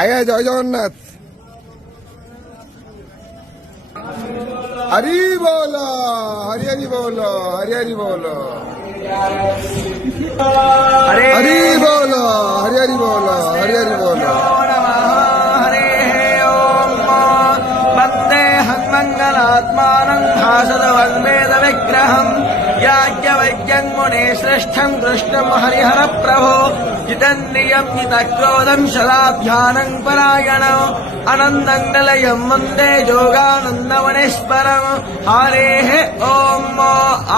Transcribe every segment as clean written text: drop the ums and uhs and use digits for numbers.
আয়া জয় জগন্নাথ। হরি বল, হরি হরি বল, হরি হরি বল, হরি বল, হরি হরি বল, হরি হরি বল। मंगलात्मानं भासदवन्वेद विग्रहं याज्ञवैज्ञं मुने श्रेष्ठं कृष्णं हरिहर प्रभो जितन्नियं जितक्रोधं सदाभ्यानं परायणं आनन्दं निलयं वन्दे योगानन्दवनेश्वरं हरेः ॐ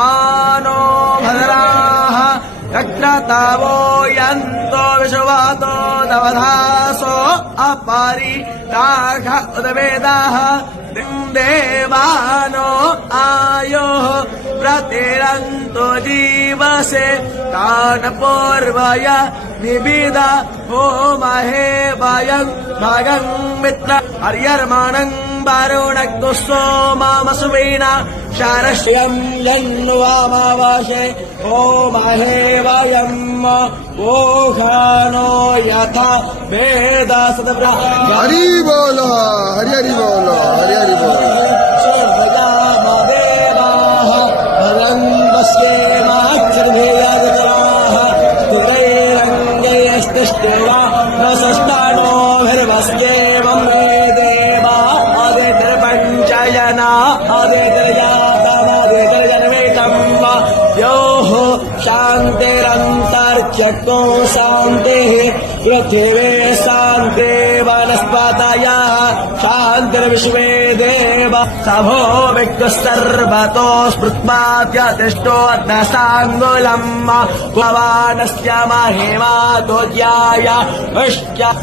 आनो भद्राः यज्ञतावो यन्तो विश्वातो दवधासो अपारि ताघ उदवेदाः देवानो आयो प्रतिरन्तो जीवसे तान पूर्वय निबिदा होमहे वयं भगं मित्र हर्यर्माणं वरुणक्तु सोमामसुवीना शारश्यं जन्वामावासे होमहे वयं ओघानो यथा वेदा सदप्रा। हरि बोल, हरि हरि बोल, हरि हरि बोल। ष्टाणोभिर्वस्येवं मे देवा आदितिर्पञ्चजना आदितिर्जातमादितिर्जन्मेतं वा योः शान्तिरन्तर्चक्रो शान्तिः पृथिवे शान्ति वनस्पतयः शान्तिर्विश्वे देव सभो विक्तः सर्वतो स्मृत्वाद्यतिष्ठो दशाङ्गुलम् भवानस्य महिमा दोज्याय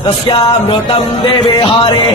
तस्यामृतं देवे हरे।